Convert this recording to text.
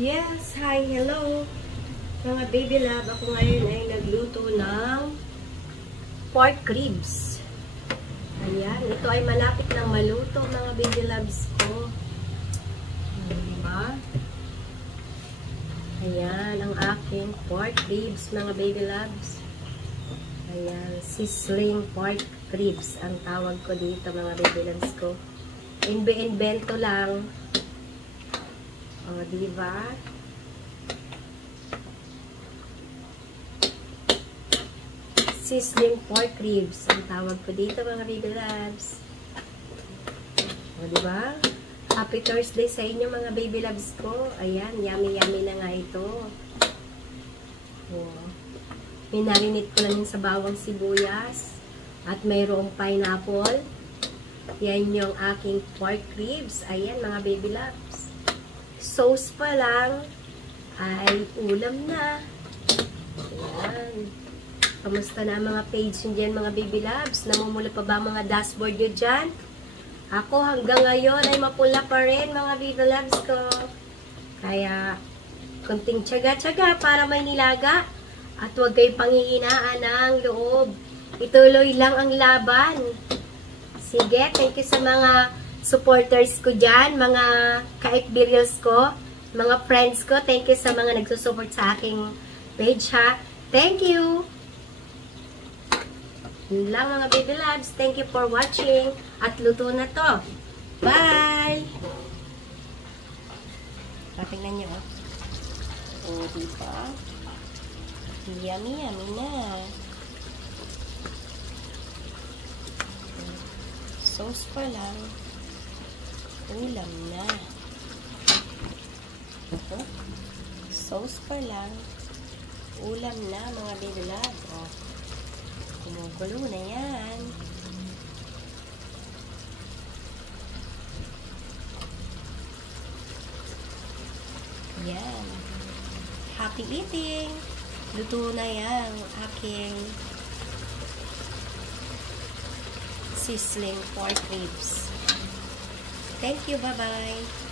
Yes, hi, hello. Mga baby love, ako ngayon ay nagluto ng pork ribs. Ayan, ito ay malapit ng maluto mga baby loves ko. Diba? Ayan, ang aking pork ribs mga baby loves. Ayan, sizzling pork ribs ang tawag ko dito mga baby loves ko. Invento lang. O, diba? Sizzling pork ribs ang tawag ko dito mga baby loves. O, diba? Happy Thursday sa inyo mga baby loves ko. Ayan, yummy yummy na nga ito. O, minarinate ko lang sa bawang sibuyas at mayroong pineapple. Yan yung aking pork ribs. Ayan mga baby loves. Sauce pa lang ay ulam na. Ayan. Kamusta na mga page nyo dyan mga baby loves? Namumula pa ba mga dashboard nyo dyan? Ako hanggang ngayon ay mapula pa rin mga baby loves ko. Kaya kunting tiyaga-tiyaga para may nilaga. At huwag kayong panghihinaan ng loob. Ituloy lang ang laban. Sige, thank you sa mga supporters ko dyan, mga ka-FB Reels ko, mga friends ko. Thank you sa mga nagsusupport sa aking page ha. Thank you! Yun lang mga baby loves. Thank you for watching. At luto na to. Bye! Tingnan nyo. O, diba? Yummy, yummy na. Sauce pa lang. Ulam na. Sauce pa lang. Ulam na mga baby loves. O. Kumukulo na yan. Yan. Happy eating! Luto na yan aking sizzling pork ribs. Thank you. Bye-bye.